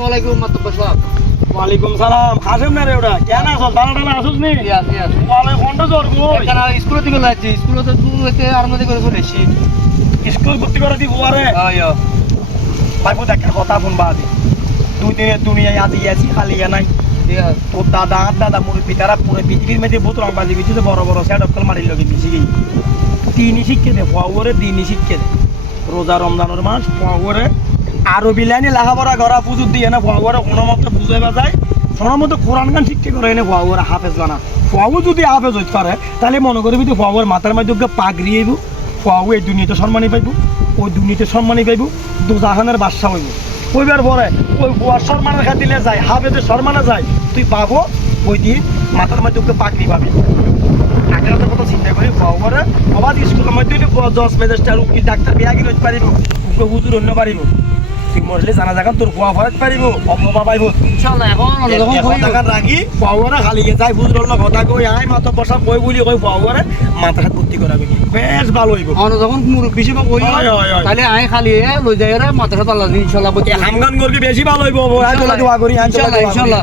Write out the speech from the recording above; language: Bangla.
আসসালামু আলাইকুম মাতব্বর সাহেব। ওয়ালাইকুম সালাম। হাসেম না রে ওটা কেন আসল বানাটা আসুস নি আসি বলে কোনটা জোর গো এখানে স্কুলে দিকে লাগছি স্কুলে তো দূর হইতে আর মধ্যে করে চলে এসেছি। স্কুল ভর্তি করে দিব আরে ভাইবো দেখ কথা ফোন বাদি দুই দিনের দুনিয়ায় আদি আছি খালি নাই ঠিক আছে তোর দাদা আর দাদা মুরব্বী তারা পুরো পৃথিবীর মধ্যে বহুত রংবাজি করছে বড় বড় সেট অফ মারির লগে মিশে গিয়ে তিনই শিক্ষে দে ফওরে দিনই শিক্ষে দে রোজা রমজানের মাস ফওরে আরো বিলাইনি লেখাপড়া করা পুজো দিয়ে না ফওরে কোনো মতো বুঝাইবা যায় শোনার মতো কোরআন গান শিক্ষা করে এনে ফওরে হাফেজ বানা ফওয়া যদি হাফেজ হইতে পারে তাহলে মনে করবি তো ফওয়ার মাথার মধ্যে পাগড়ি আইব ফওয়া এই দুনিয়াতে সম্মানই পাইব ওই দুর্নীতির সম্মানই পাইব দুজাহানের বাদশা হইব কইবার পরে ওই বুয়ার সম্মানের খাতিলে যায় হাফেজের সম্মানে যায় তুই পাবো ওই দিয়ে মাথার মধ্যে পাগড়ি পাবি আগের কথা চিন্তা করি ফওয়ারে আবার স্কুলের মধ্যে জজ ম্যাজিস্ট্রেট উকিল ডাক্তার বিয়াগি হইতে পারিব হুজুর অন্য পারিব তুই মরলে জানা জাগান তোর ফুয়া ফরাত পারিব অপমা পাইব ইনশাআল্লাহ এখন যখন কই টাকা রাখি ফওয়ারে খালি যাই হুজুর অন্য কথা কই আই মাথা বসা কই বলি কই ফওয়ারে মাথা হাত ভর্তি করাবি বেশ ভালো হইব অন যখন মুরব্বি সব কই তাহলে আই খালি লই যাই রে মাথাটা আল্লাহ ইনশাআল্লাহ হামগান করবি বেশি ভালো হইব আই তোলা দোয়া করি ইনশাআল্লাহ